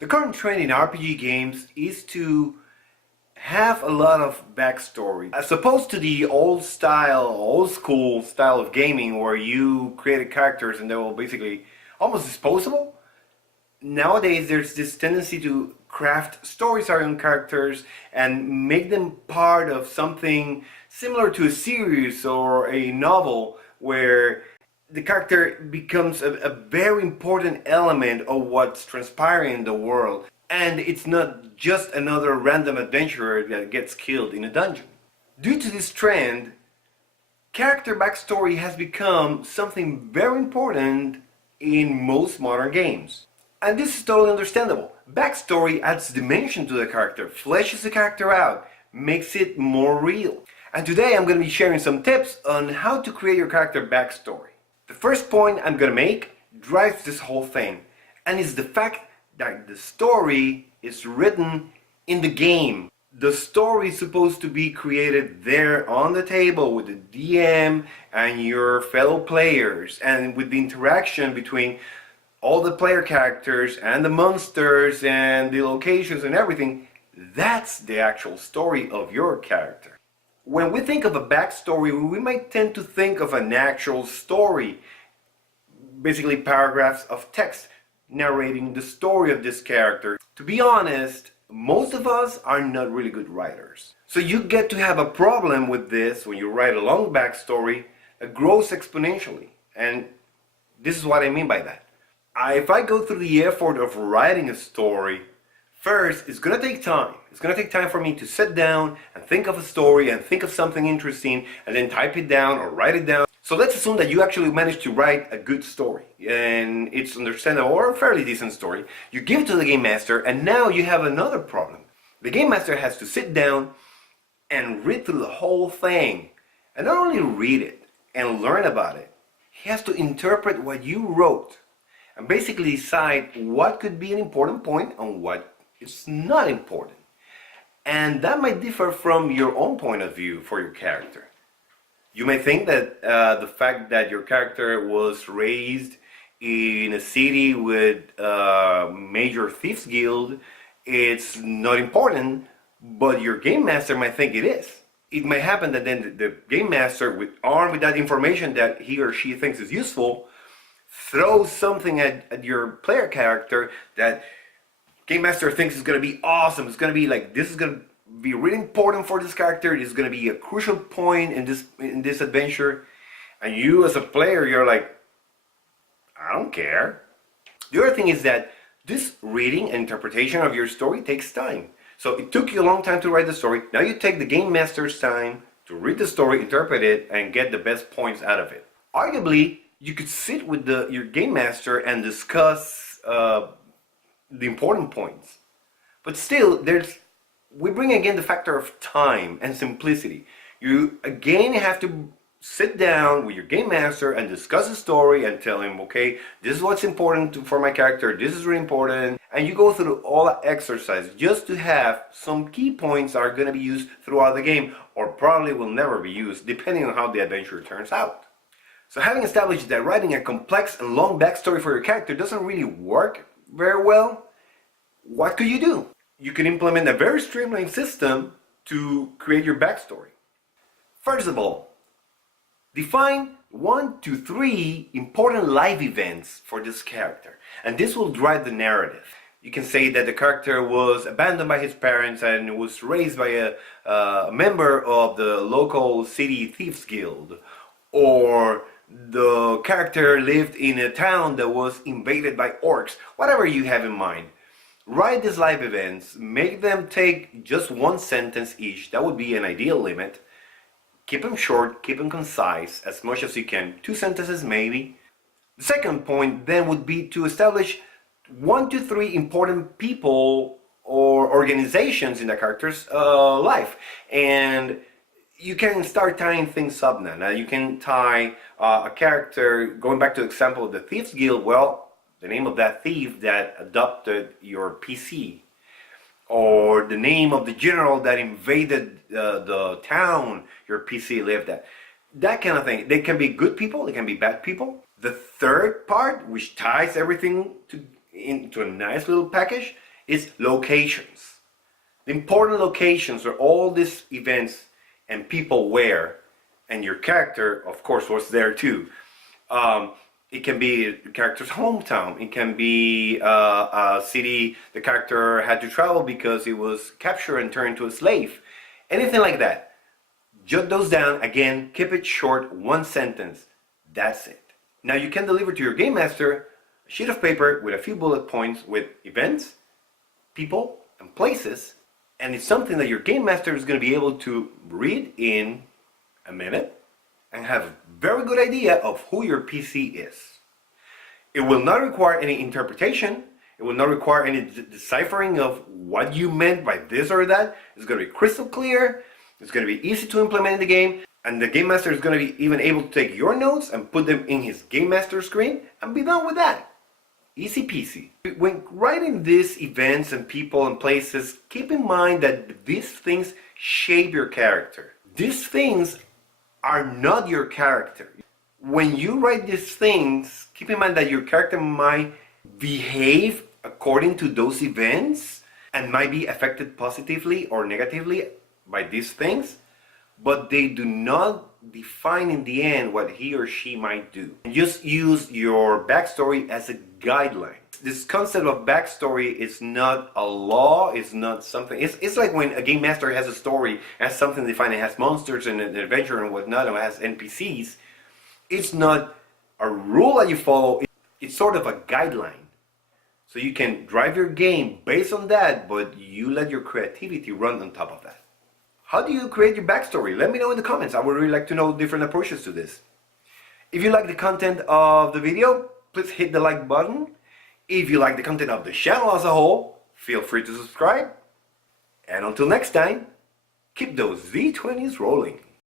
The current trend in RPG games is to have a lot of backstory. As opposed to the old school style of gaming where you created characters and they were basically almost disposable. Nowadays there's this tendency to craft stories around characters and make them part of something similar to a series or a novel where the character becomes a very important element of what's transpiring in the world. And it's not just another random adventurer that gets killed in a dungeon. Due to this trend, character backstory has become something very important in most modern games. And this is totally understandable. Backstory adds dimension to the character, fleshes the character out, makes it more real. And today I'm going to be sharing some tips on how to create your character backstory. The first point I'm going to make drives this whole thing, and is the fact that the story is written in the game. The story is supposed to be created there on the table with the DM and your fellow players, and with the interaction between all the player characters and the monsters and the locations and everything. That's the actual story of your character. When we think of a backstory, we might tend to think of an actual story, basically paragraphs of text narrating the story of this character. To be honest, most of us are not really good writers. So you get to have a problem with this when you write a long backstory that grows exponentially. And this is what I mean by that. If I go through the effort of writing a story, first, it's going to take time. It's going to take time for me to sit down and think of a story and think of something interesting and then type it down or write it down. So let's assume that you actually managed to write a good story and it's understandable or a fairly decent story. You give it to the game master and now you have another problem. The game master has to sit down and read through the whole thing. And not only read it and learn about it, he has to interpret what you wrote and basically decide what could be an important point and what is not important. And that might differ from your own point of view for your character. You may think that the fact that your character was raised in a city with a major thieves guild, it's not important, but your game master might think it is. It might happen that then the game master, armed with that information that he or she thinks is useful, throws something at your player character that Game Master thinks is going to be awesome. It's going to be like, this is going to be really important for this character. It's going to be a crucial point in this adventure. And you as a player, you're like, I don't care. The other thing is that this reading and interpretation of your story takes time. So it took you a long time to write the story. Now you take the Game Master's time to read the story, interpret it, and get the best points out of it. Arguably, you could sit with your Game Master and discuss the important points. But still, we bring again the factor of time and simplicity. You again have to sit down with your game master and discuss the story and tell him, okay, this is what's important for my character, this is really important, and you go through all that exercise just to have some key points that are going to be used throughout the game, or probably will never be used, depending on how the adventure turns out. So having established that writing a complex and long backstory for your character doesn't really work very well, what could you do? You can implement a very streamlined system to create your backstory. First of all, define 1 to 3 important life events for this character, and this will drive the narrative. You can say that the character was abandoned by his parents and was raised by a member of the local city thieves guild, or the character lived in a town that was invaded by orcs. Whatever you have in mind. Write these life events, make them take just 1 sentence each. That would be an ideal limit. Keep them short, keep them concise as much as you can. 2 sentences maybe. The second point then would be to establish 1 to 3 important people or organizations in the character's life. And you can start tying things up now. Now you can tie a character, going back to the example of the Thieves Guild, well, the name of that thief that adopted your PC, or the name of the general that invaded the town your PC lived at. That kind of thing. They can be good people, they can be bad people. The third part, which ties everything into a nice little package is locations. The important locations where all these events and people were, and your character, of course, was there too. It can be the character's hometown. It can be a city the character had to travel because he was captured and turned into a slave. Anything like that. Jot those down. Again, keep it short, one sentence. That's it. Now you can deliver to your game master a sheet of paper with a few bullet points with events, people, and places. And it's something that your game master is going to be able to read in a minute and have a very good idea of who your PC is. It will not require any interpretation. It will not require any deciphering of what you meant by this or that. It's going to be crystal clear. It's going to be easy to implement in the game. And the game master is going to be even able to take your notes and put them in his game master screen and be done with that. Easy peasy. When writing these events and people and places, keep in mind that these things shape your character. These things are not your character. When you write these things, keep in mind that your character might behave according to those events and might be affected positively or negatively by these things, but they do not define in the end what he or she might do. Just use your backstory as a guideline. This concept of backstory is not a law, it's not something, it's like when a game master has a story, has something defined, it has monsters and an adventure and whatnot, and it has NPCs. It's not a rule that you follow, it's sort of a guideline. So you can drive your game based on that, but you let your creativity run on top of that. How do you create your backstory? Let me know in the comments. I would really like to know different approaches to this. If you like the content of the video, please hit the like button. If you like the content of the channel as a whole, feel free to subscribe. And until next time, keep those Z20s rolling.